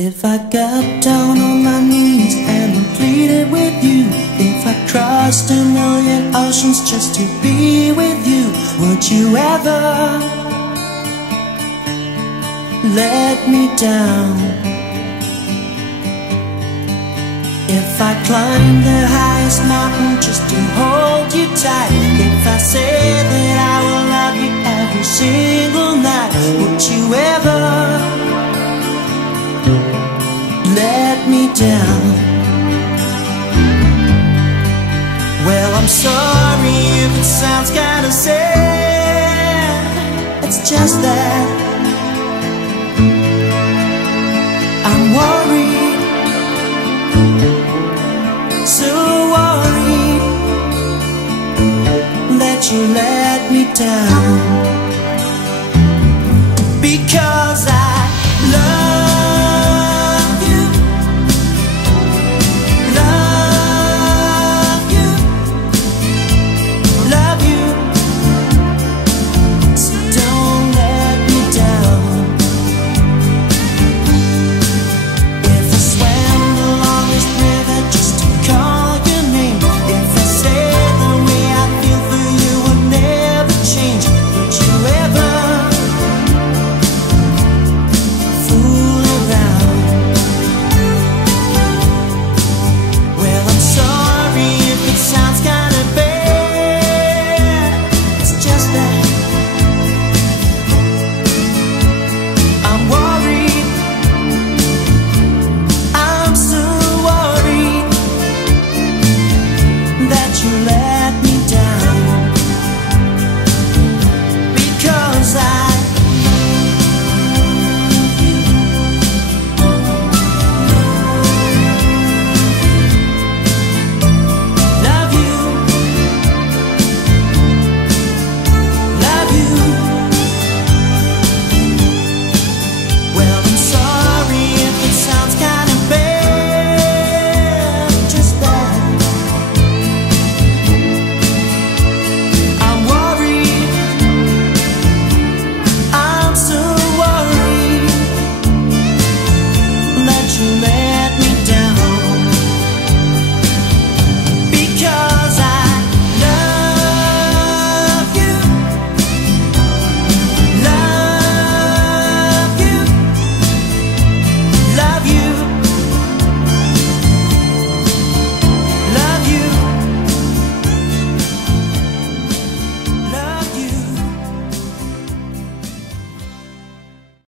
If I got down on my knees and I pleaded with you, if I crossed a million oceans just to be with you, would you ever let me down? If I climbed the highest mountain just to hold you tight, if I say that I will love you every single night, would you ever let me down? Well, I'm sorry if it sounds kinda sad, it's just that